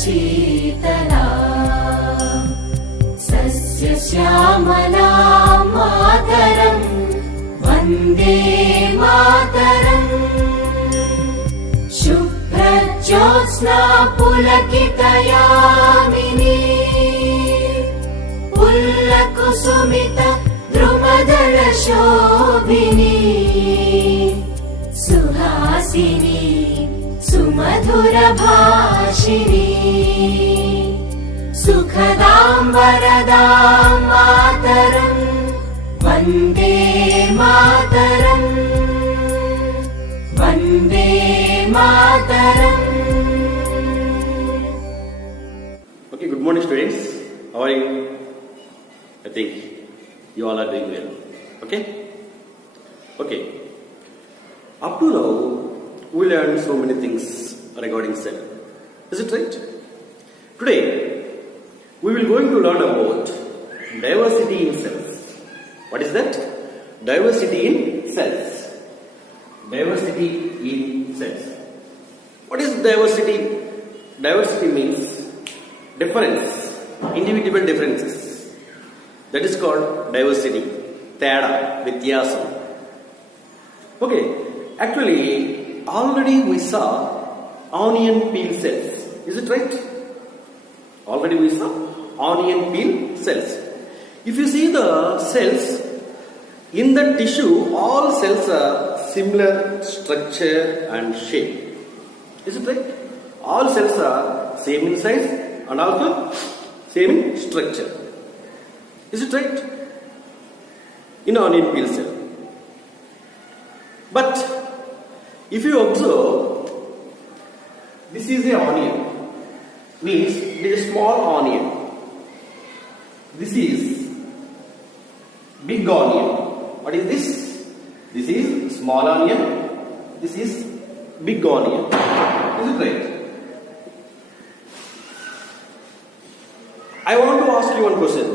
Sheetla सस्यश्यामला Mataram Vande Mataram शुभ्रज्योत्स्ना पुलकितयामिनी पुल्लकुसुमित द्रुमदलशोभिनी Suhasini सुमधुरभाषिणी सुखदां वरदां Mataram Vande Mataram Vande Mataram. Okay, good morning students. How are you? I think you all are doing well. Okay? Okay. Up to now, we learned so many things regarding cell. Is it right? Today, we will going to learn about diversity in cells. What is that? Diversity in cells. Diversity in cells. What is diversity? Diversity means difference, individual differences. That is called diversity. Theda, Vityasam. Okay, actually, already we saw onion peel cells. Is it right? Already we saw onion peel cells. If you see the cells, in the tissue, all cells are similar structure and shape. Is it right? All cells are same in size and also same in structure. Is it right? In onion peel cell. But if you observe, this is a onion. Means it is a small onion. This is big onion. What is this? This is small onion. This is big onion. Is it right? I want to ask you one question.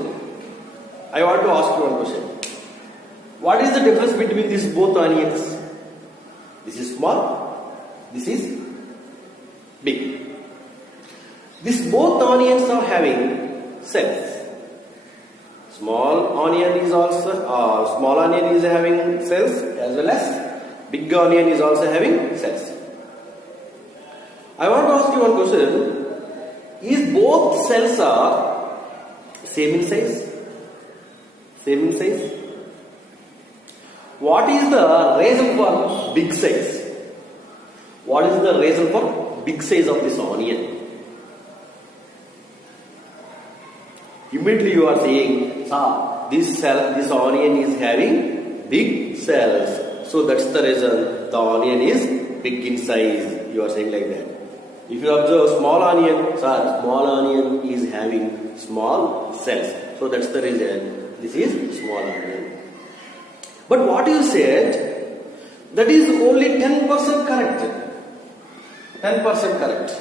What is the difference between these both onions? This is small. This is big. These both onions are having cells. Small onion is having cells as well as big onion is also having cells. I want to ask you one question. Is both cells are same in size? Same in size? What is the reason for big size? What is the reason for big size of this onion? Immediately you are saying, this onion is having big cells. So that's the reason the onion is big in size. You are saying like that. If you observe small onion is having small cells. So that's the reason this is small onion. But what you said, that is only 10% correct. 10% correct.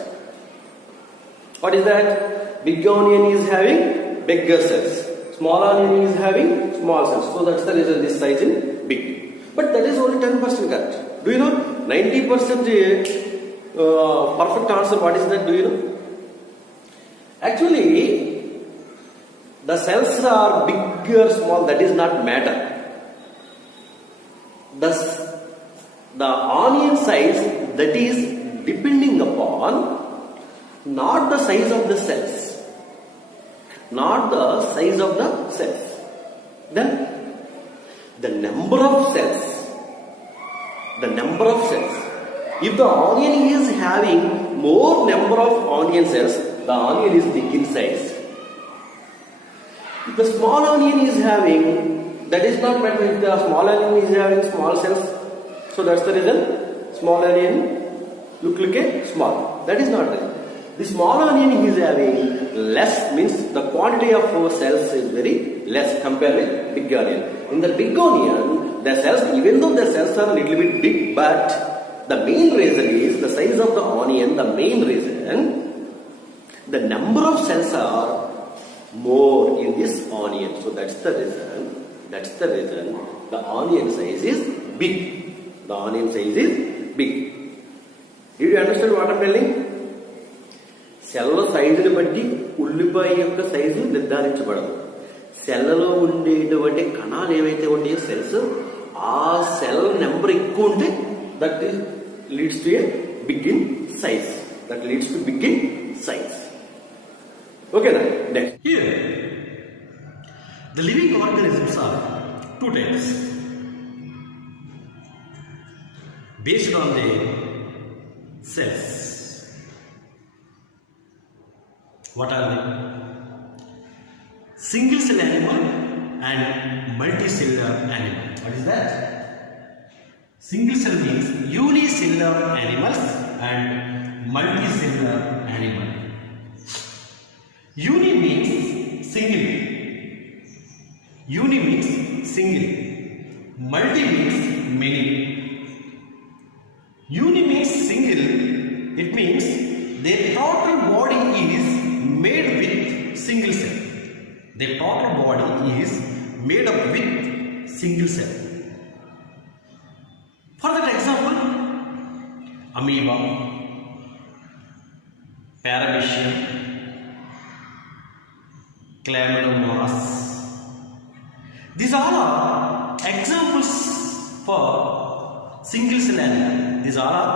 What is that? Big onion is having bigger cells. Small onion is having small cells. So that's the reason this size is big. But that is only 10% correct. Do you know? 90% perfect answer. What is that? Do you know? Actually, the cells are bigger, small. That is not matter. The onion size, that is depending upon not the size of the cells. Not the size of the cells. Then the number of cells. The number of cells. If the onion is having more number of onion cells, the onion is big in size. If the small onion is having, that is not matter. If the small onion is having small cells, so that's the reason small onion look like a small. That is not right. The small onion is having less, means the quantity of cells is very less compared with big onion. In the big onion, the cells, even though the cells are a little bit big, but the main reason is the size of the onion. The main reason, the number of cells are more in this onion. So that's the reason. The onion size is big. The onion size is big. Did you understand what I'm telling? Cell సైజుని బట్టి ఉల్లిపాయ యొక్క size నిర్ధారించబడదు. సెల్లలో ఉండేటువంటి కణాలు ఏవైతే ఉంటాయో cells, ఆ cell number ఎక్కువ ఉంటే that leads to a big in size. That leads to big in size. ఓకేనా? Next, here the living organisms are two types based on the cells. What are they? Single cell animal and multicellular animal. What is that? Single cell means unicellular animals and multicellular animal. Uni means single. Uni means single. Multi means many. Uni means single. It means their total body is made with single cell. Their total body is made up with single cell. For that example, amoeba, paramecium, chlamydomonas. These all are examples for single cell animal. These all are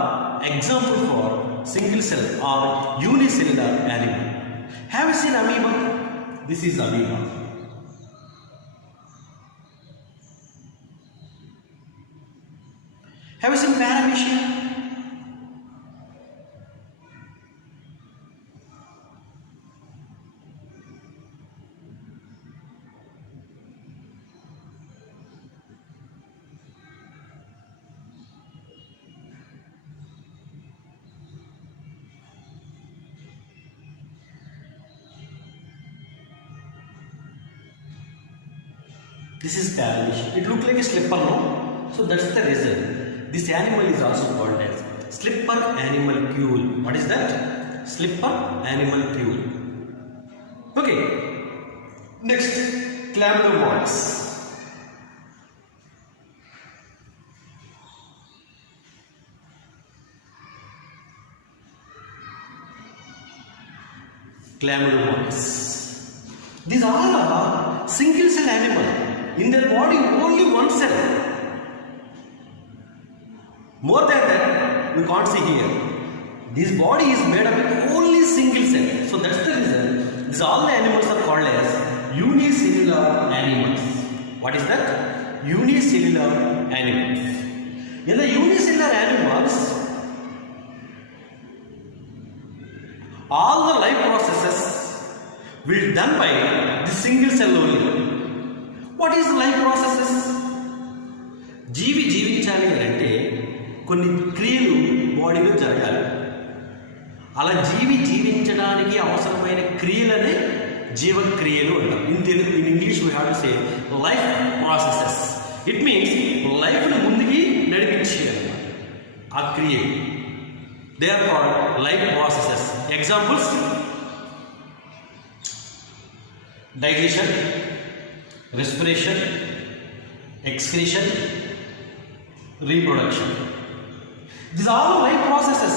examples for single cell or unicellular animal. Have you seen amoeba? This is amoeba. Have you seen paramecium? This is paramecium. It looks like a slipper, no? So that's the reason. This animal is also called as slipper animalcule. What is that? Slipper animalcule. Okay. Next, chlamydomonas. Chlamydomonas. These all are single cell animal. In their body, only one cell. More than that, we can't see here. This body is made up with only single cell. So that's the reason. These all the animals are called as unicellular animals. What is that? Unicellular animals. In the unicellular animals, all the life processes will be done by the single cell only. What is life processes? జీవి జీవించాలి అంటే కొన్ని క్రియలు బాడీలో జరగాలి. అలా జీవి జీవించడానికి అవసరమైన క్రియలనే జీవక్రియలు అంటాం. In English we have to say life processes. It means లైఫ్ను ముందుకి నడిపించేయాలి ఆ క్రియలు. They are called life processes. Examples: digestion, respiration, excretion, reproduction. These are all life processes.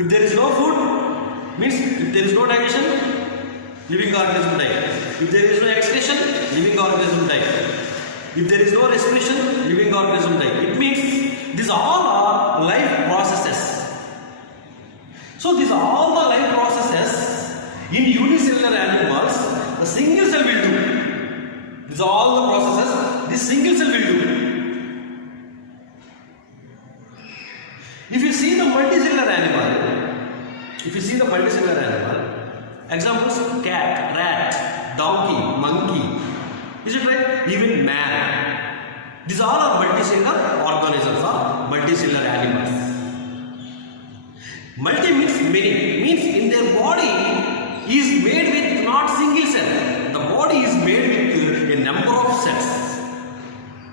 If there is no food, means if there is no digestion, living organism die. If there is no excretion, living organism die. If there is no respiration, living organism die. It means these all are life processes. So these are all the life processes. In unicellular animals, the single cell will do. These are all the processes this single cell will do. If you see the multicellular animal, examples: cat, rat, donkey, monkey. Is it right? Even man. These all are multicellular organisms or multicellular animals. Multi means many. Means in their body is made with not single cell. The body is made with a number of cells.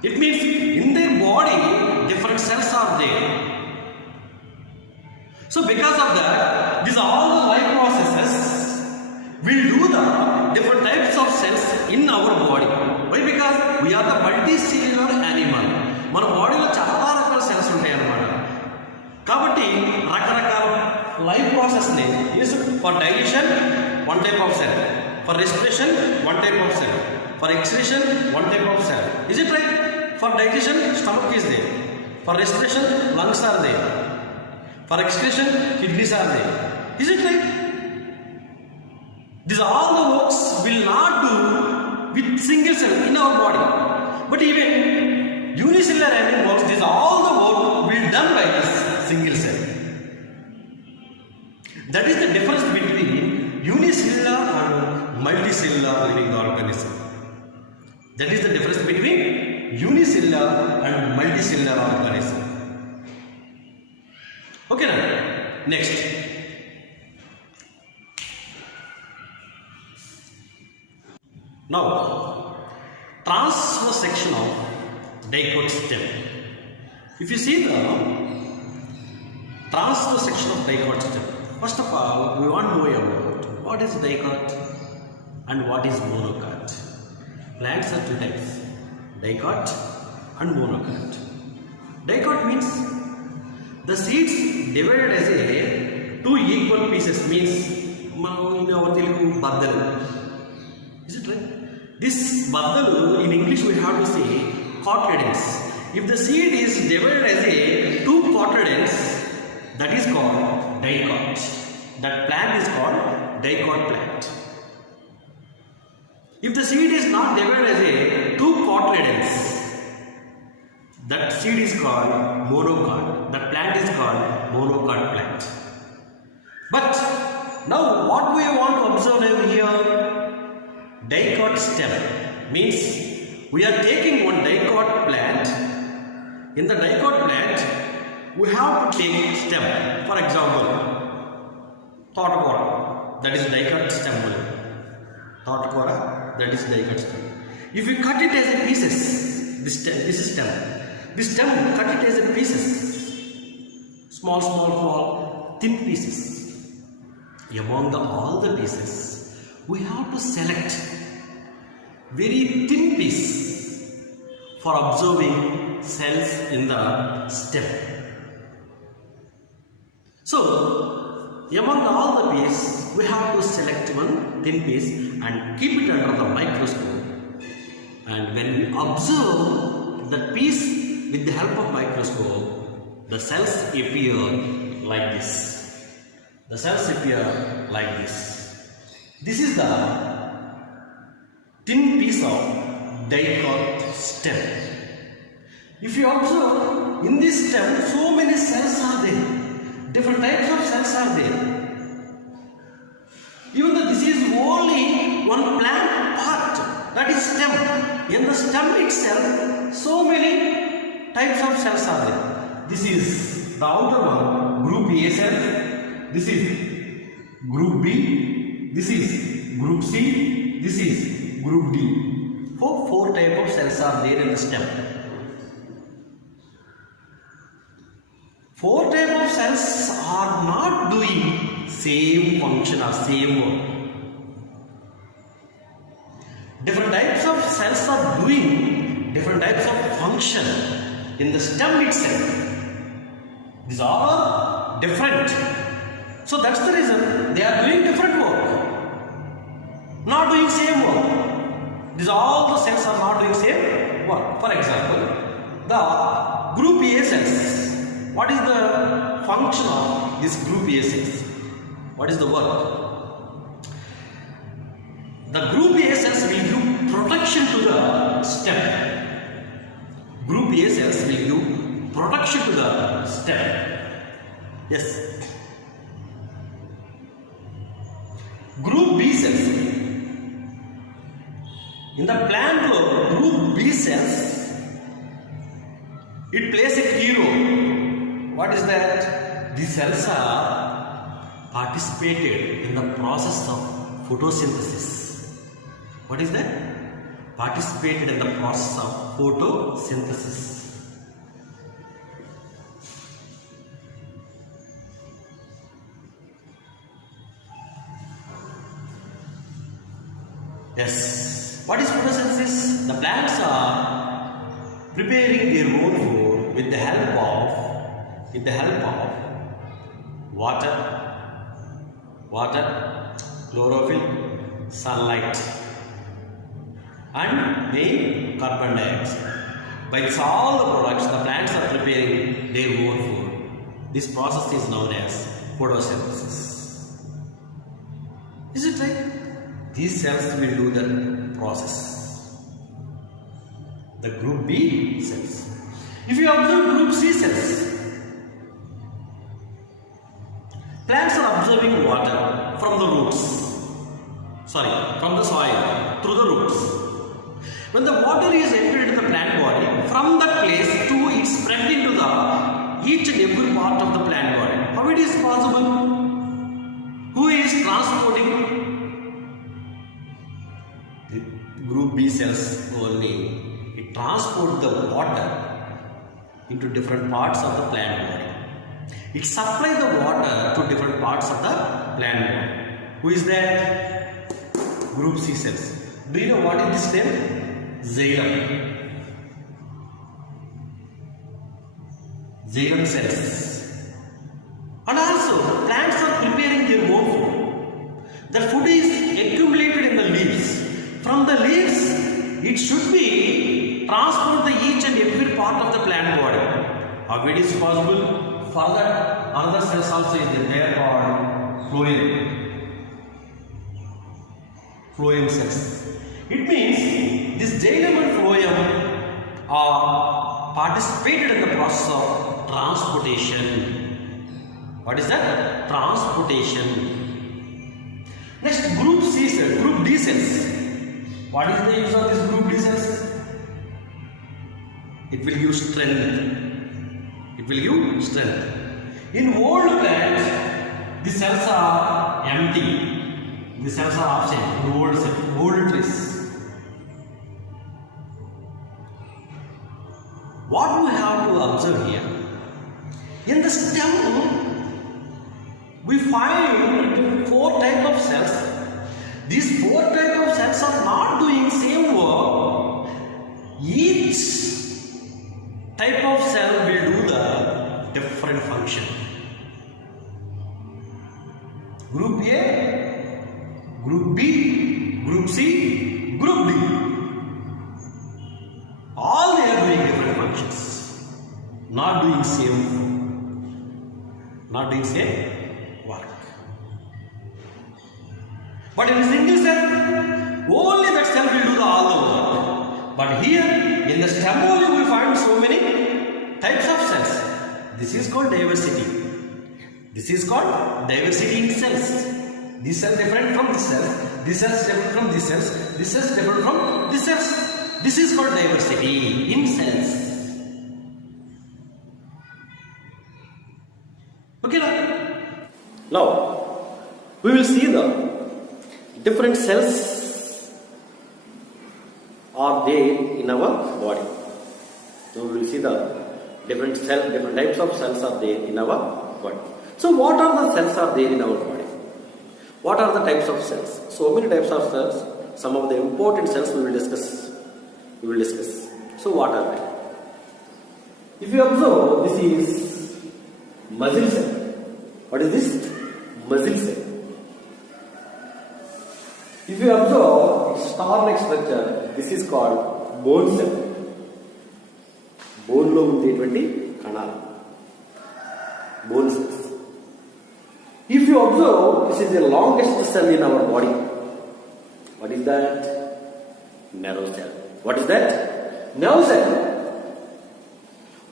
It means in their body different cells are there. So because of that, these are all the life processes will do the different types of cells in our body. Why? Because we are the multicellular animal. మన బాడీలో చాలా రకాల cells ఉంటాయి అన్నమాట. కాబట్టి రకరకాల life process is for digestion, one type of cell. For respiration, one type of cell. For excretion, one type of cell. Is it right? For digestion, stomach is there. For respiration, lungs are there. For excretion, kidneys are there. Is it right? These all the works will not do with single cell in our body. But even unicellular animals, these all the work will done by this single cell. That is the difference between unicellular and multicellular living organism. That is the difference between unicellular and multicellular organism. Okay now, next. Now, transverse section of dicot stem. If you see the transverse section of dicot stem, first of all, we want to know about what is dicot and what is monocot. Plants are two types, dicot and monocot. Dicot means the seeds divided as a two equal pieces, means in our Telugu baddalu. Is it right? This baddalu in English we have to say cotyledons. If the seed is divided as a two cotyledons, that is called dicot. That plant is called dicot plant. If the seed is not divided as a two cotyledons, that seed is called monocot. That plant is called monocot plant. But now what we want to observe over here, dicot stem means we are taking one dicot plant. In the dicot plant, we have to take stem. For example, thotakora, that is dicot stem. Thotakora, that is dicot stem. If we cut it as a pieces, this stem, cut it as a pieces, small, thin pieces. Among all the pieces, we have to select very thin piece for observing cells in the stem. So, among all the piece, we have to select one thin piece and keep it under the microscope. And when we observe that piece with the help of microscope, the cells appear like this. The cells appear like this. This is the thin piece of dicot stem. If you observe, in this stem, so many cells are there. Different types of cells are there. Even though this is only one plant part, that is stem. In the stem itself, so many types of cells are there. This is the outer one, group A cell. This is group B. This is group C. This is group D. Four types of cells are there in the stem. Four types of cells are not doing same function or same work. Different types of cells are doing different types of function in the stem itself. These are different. So that's the reason they are doing different work, not doing same work. These all the cells are not doing same work. For example, the group A cells. What is the function of this group A cells? What is the work? The group A cells will give protection to the stem. Group A cells will give protection to the stem. Yes. Group B cells. In the plant group B cells, it plays a key role. What is that? These cells are participated in the process of photosynthesis. What is that? Participated in the process of photosynthesis. Yes. What is photosynthesis? The plants are preparing their own food with the help of water, water, chlorophyll, sunlight, and main carbon dioxide. By this all the products, the plants are preparing their own food. This process is known as photosynthesis. Is it right? These cells will do the process. The group B cells. If you observe group C cells, plants are absorbing water from the roots. From the soil through the roots. When the water is entered into the plant body, from that place to it spread into the each and every part of the plant body. How it is possible? Who is transporting? The group B cells only. It transports the water into different parts of the plant body. It supplies the water to different parts of the plant body. Who is that? Group C cells. Do you know what is this name? Xylem. Xylem cells. And also, plants are preparing their own food. The food is accumulated in the leaves. From the leaves, it should be transported each and every part of the plant body. How it is possible? Further, another cells also is there. They are called phloem. Phloem cells. It means this xylem and phloem are participated in the process of transportation. What is that? Transportation. Next, group C cells, group D cells. What is the use of this group D cells? It will give strength. It will give strength. In old plants, the cells are empty. The cells are absent in old trees. What we have to observe here, in the stem, we find 4 types of cells. These 4 types of cells are not doing same work. Each type of cell will do the different function. Group A, Group B, Group C, Group D. All they are doing different functions. Not doing same work. But in a single cell, only that cell will do all the work. But here, in the stem only we find so many types of cells. This is called diversity. This is called diversity in cells. This cell different from this cell. This cell is different from this cells. This cell is different from this cells. This is called diversity in cells. Okay, now we will see the different cells are there in our body. So we will see the different types of cells are there in our body. So what are the cells are there in our body? What are the types of cells? So many types of cells. Some of the important cells we will discuss. So what are they? If you observe, this is muscle cell. What is this? Muscle cell. If you observe its star-like structure, this is called bone cell. Bone lo undetటువంటి కణాలు. Bone cells. If you observe, this is the longest cell in our body. What is that? Nerve cell. What is that? Nerve cell.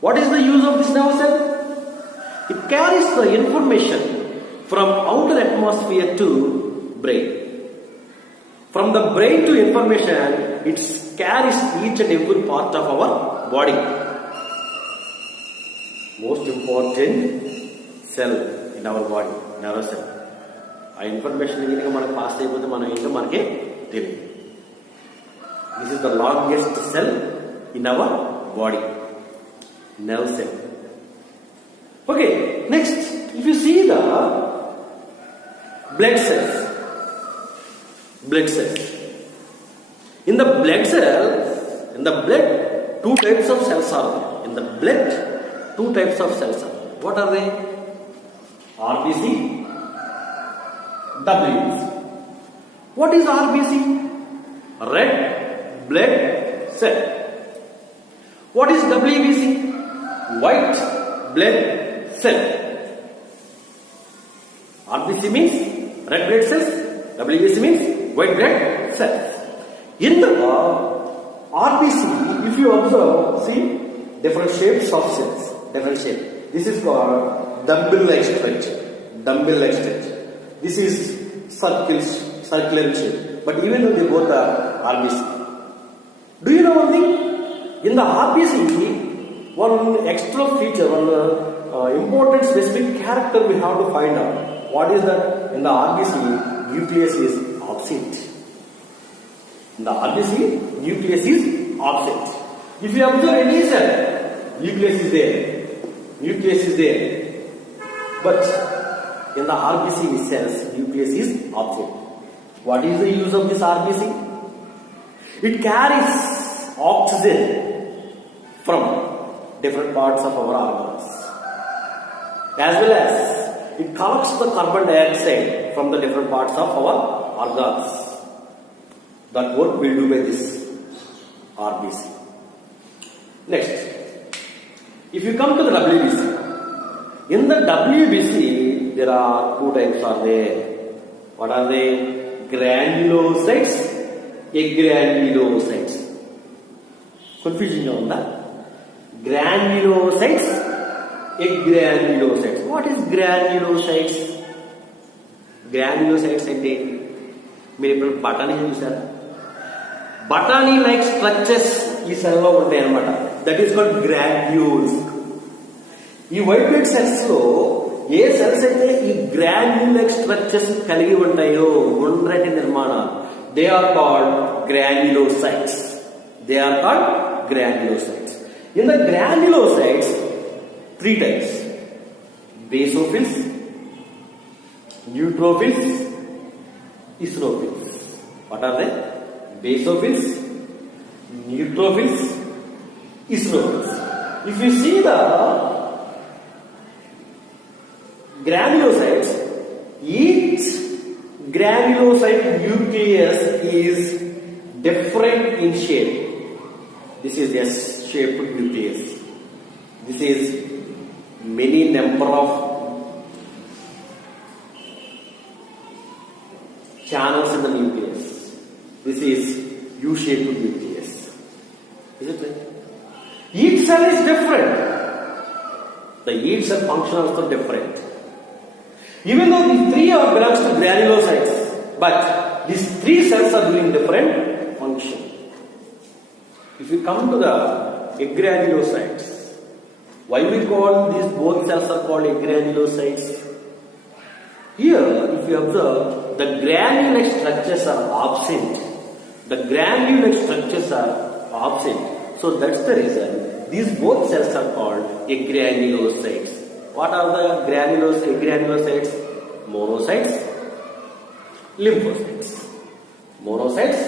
What is the use of this nerve cell? It carries the information from outer atmosphere to brain. From the brain to information, it carries each and every part of our body. Most important cell in our body, nerve cell. ఆ information కనుక మనకు pass అయిపోతే మనం ఏంటో మనకే తెలియదు. This is the longest cell in our body, nerve cell. Okay, next, if you see the blood cells. In the blood, 2 types of cells are there. In the blood, 2 types of cells are there. What are they? RBC, WBC. What is RBC? Red blood cell. What is WBC? White blood cell. RBC means red blood cells, WBC means white blood cells. In the RBC, if you observe, see different shapes of cells, different shape. This is called dumbbell-like structure. Dumbbell-like structure. This is circular shape. But even though they both are RBC. Do you know one thing? In the RBC, one extra feature, one important specific character we have to find out. What is that? In the RBC, nucleus is absent. In the RBC, nucleus is absent. If you observe any cell, nucleus is there. Nucleus is there. But in the RBC cells, nucleus is absent. What is the use of this RBC? It carries oxygen from different parts of our organs, as well as it collects the carbon dioxide from the different parts of our organs. That work will do by this RBC. Next, if you come to the WBC, in the WBC there are two types are there. What are they? Granulocytes, agranulocytes. Confusion on that. Granulocytes, agranulocytes. What is granulocytes? Granulocytes అంటే మీరు ఇప్పుడు బఠానీ చూసారా? బఠానీ like structures ఈ cell లో ఉంటాయి అన్నమాట. That is called granules. ఈ వైట్ బ్లడ్ సెల్స్ లో ఏ సెల్స్ అయితే ఈ గ్రాన్యులర్ స్ట్రక్చర్స్ కలిగి ఉంటాయో గుండ్రటి నిర్మాణాలు, they are called granulocytes. They are called granulocytes. In the granulocytes, three types: basophils, neutrophils, eosinophils. What are they? Basophils, neutrophils, eosinophils. If you see the granulocytes, each granulocyte nucleus is different in shape. This is S-shaped nucleus. This is many number of channels in the nucleus. This is U-shaped nucleus. Is it right? Each cell is different. The each cell function also different. Even though these three are belongs to granulocytes, but these three cells are doing different function. If you come to the agranulocytes, why we call these both cells are called agranulocytes? Here, if you observe, the granular structures are absent. The granular structures are absent. So that's the reason these both cells are called agranulocytes. What are the agranulocytes? Monocytes, lymphocytes. Monocytes,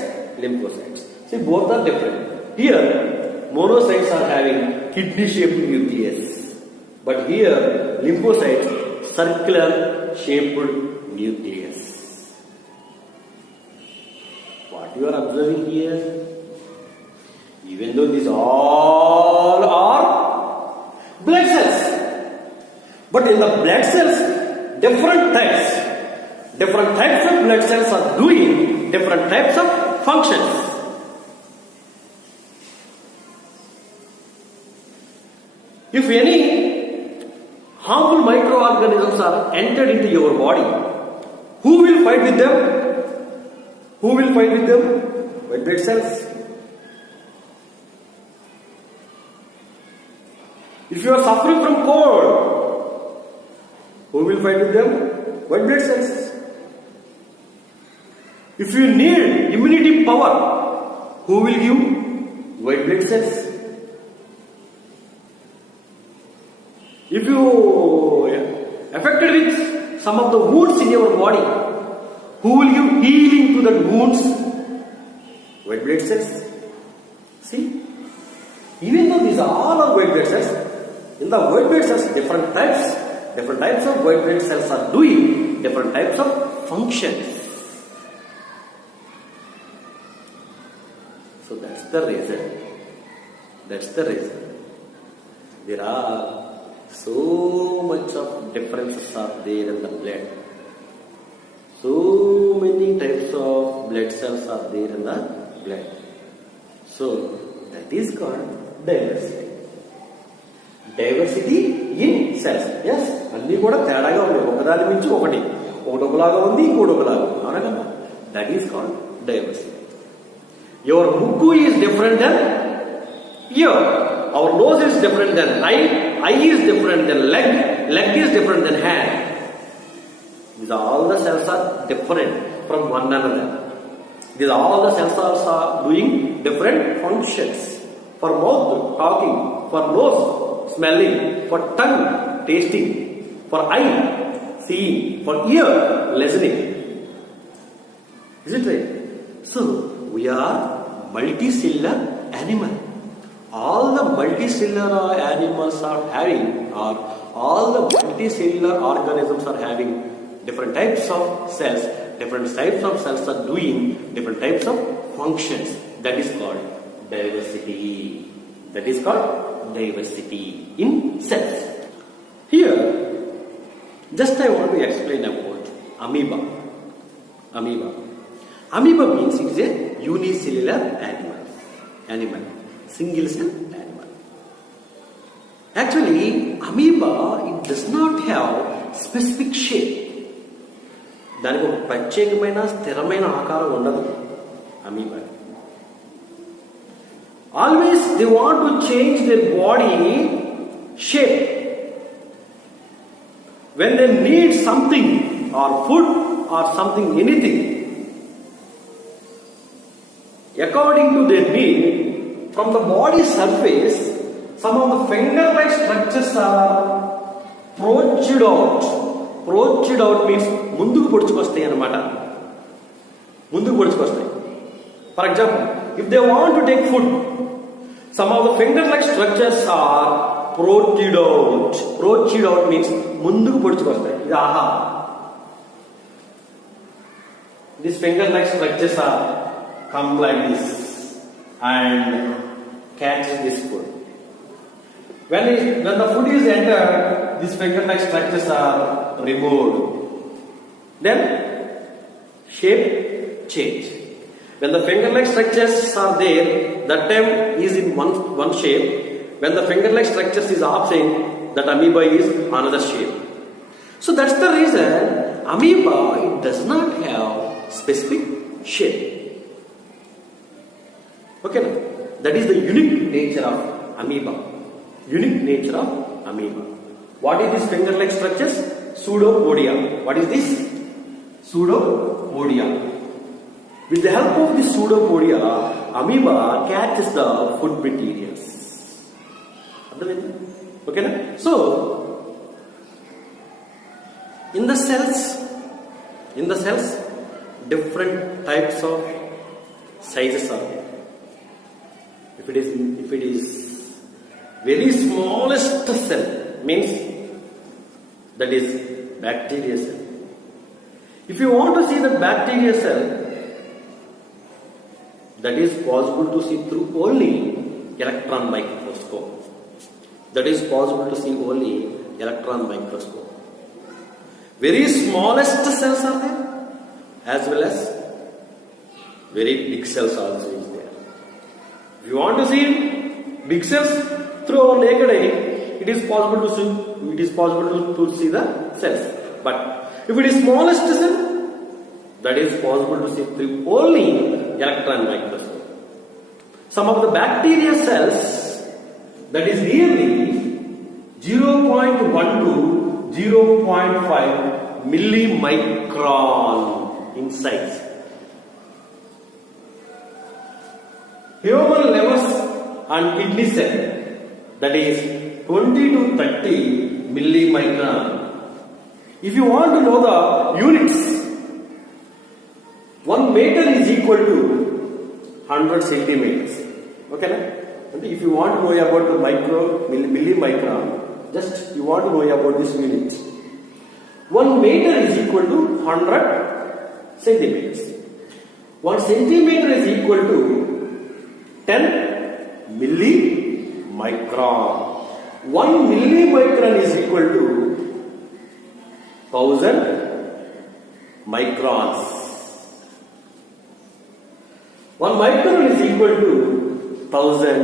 lymphocytes. See, both are different. Here, monocytes are having kidney-shaped nucleus, but here, lymphocytes, circular-shaped nucleus. What you are observing here? Even though these all are blood cells, but in the blood cells, different types of blood cells are doing different types of functions. If any harmful microorganisms are entered into your body, who will fight with them? Who will fight with them? White blood cells. If you are suffering from cold, who will fight with them? White blood cells. If you need immunity power, who will give? White blood cells. If you affected with some of the wounds in your body, who will give healing to the wounds? White blood cells. See, even though these are all are white blood cells, in the white blood cells, different types of white blood cells are doing different types of functions. So that's the reason. There are so much of differences are there in the blood. So many types of blood cells are there in the blood. So that is called diversity. Diversity in cells. Yes, అన్నీ కూడా తేడాగా ఉన్నాయి. ఒకదాని మించి ఒకటి ఒకలాగా ఉంది, ఇంకోటి ఒకలాగా. అవునా కదా? That is called diversity. Your mukku is different than ear. Our nose is different than eye. Eye is different than leg. Leg is different than hand. These all the cells are different from one another. These all the cells are doing different functions. For mouth, talking. For nose, smelling. For tongue, tasting. For eye, seeing. For ear, listening. Is it right? So, we are multicellular animal. All the multicellular animals are having, or all the multicellular organisms are having different types of cells. Different types of cells are doing different types of functions. That is called diversity. That is called diversity in cells. Here, just I want to explain about amoeba. Amoeba means it is a unicellular animal. Single cell animal. Actually, amoeba, it does not have specific shape. దానికి ఒక ప్రత్యేకమైన స్థిరమైన ఆకారం ఉండదు amoeba. Always they want to change their body shape. When they need something or food or something, anything, according to their need, from the body surface, some of the finger-like structures are protrude out. Protrude out means ముందుకు పొడుచుకొస్తాయి అన్నమాట. ముందుకు పొడుచుకొస్తాయి. For example, if they want to take food, some of the finger-like structures are protrude out. Protrude out means ముందుకు పొడుచుకొస్తాయి. ఇది ఆహా. These finger-like structures are come like this and catch this food. When the food is entered, these finger-like structures are removed. Then shape change. When the finger-like structures are there, that time is in one shape. When the finger-like structures is absent, that amoeba is another shape. So that's the reason amoeba, it does not have specific shape. Okay, that is the unique nature of amoeba. Unique nature of amoeba. What is this finger-like structures? Pseudopodia. What is this? Pseudopodia. With the help of this pseudopodia, amoeba catches the food materials. Okay, na? So in the cells, different types of sizes are there. If it is very smallest cell, means that is bacteria cell. If you want to see the bacteria cell, that is possible to see through only electron microscope. That is possible to see only electron microscope. Very smallest cells are there, as well as very big cells also is there. If you want to see big cells through our naked eye, it is possible to see the cells. But if it is smallest cell, that is possible to see through only electron microscope. Some of the bacteria cells, that is nearly 0.1 to 0.5 millimicron in size. Human livers and kidney cell, that is 20 to 30 millimicron. If you want to know the units, 1 meter is equal to 100 centimeters. Okay, na? And if you want to know about the millimicron, just you want to know about this unit. 1 meter is equal to 100 centimeters. 1 centimeter is equal to 10 millimicron. 1 millimicron is equal to 1000 microns. 1 micron is equal to 1000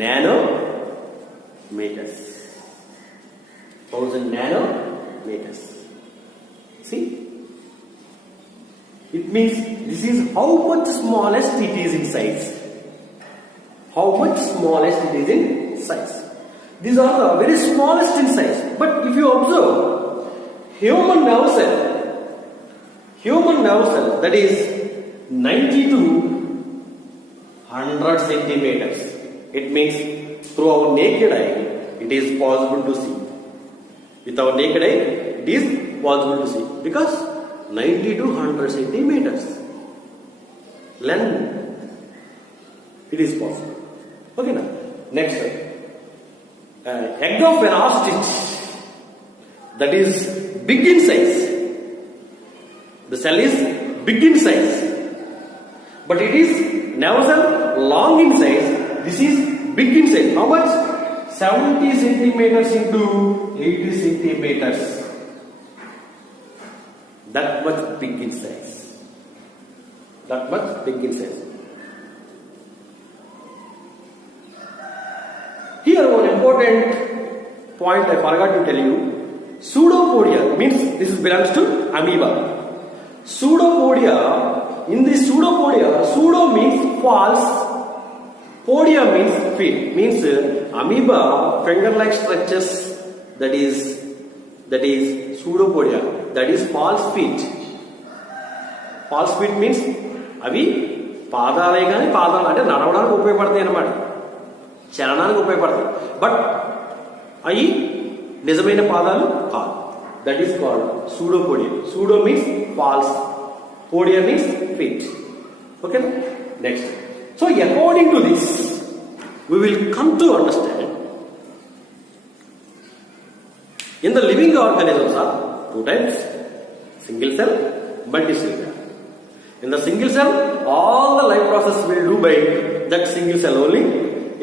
nanometers. 1000 nanometers. See? It means this is how much smallest it is in size. How much smallest it is in size. These are the very smallest in size. But if you observe, human nerve cell that is 90 to 100 centimeters. It means through our naked eye, it is possible to see. With our naked eye, it is possible to see. Because 90 to 100 centimeters length, it is possible. Okay now, next one. Egg of an ostrich, that is big in size. The cell is big in size, but it is nerve cell long in size. This is big in size. How much? 70 centimeters into 80 centimeters. That much big in size. That much big in size. Here one important point I forgot to tell you. Pseudopodia means this belongs to amoeba. Pseudopodia, in this pseudopodia, pseudo means false, podia means feet, means amoeba finger-like structures, that is pseudopodia, that is false feet. False feet means అవి పాదాలే కానీ పాదాలు అంటే నడవడానికి ఉపయోగపడతాయి అన్నమాట, చలనానికి ఉపయోగపడతాయి. But అవి నిజమైన పాదాలు కాదు. That is called pseudopodia. Pseudo means false, podia means feet. Okay? Next. So according to this, we will come to understand in the living organisms are two types: single cell, multicellular. In the single cell, all the life process will do by that single cell only.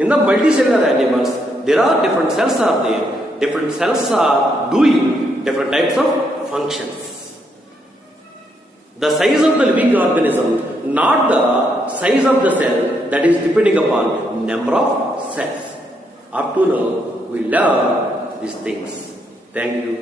In the multicellular animals, there are different cells are there. Different cells are doing different types of functions. The size of the living organism, not the size of the cell, that is depending upon number of cells. Up to now, we learn these things. Thank you.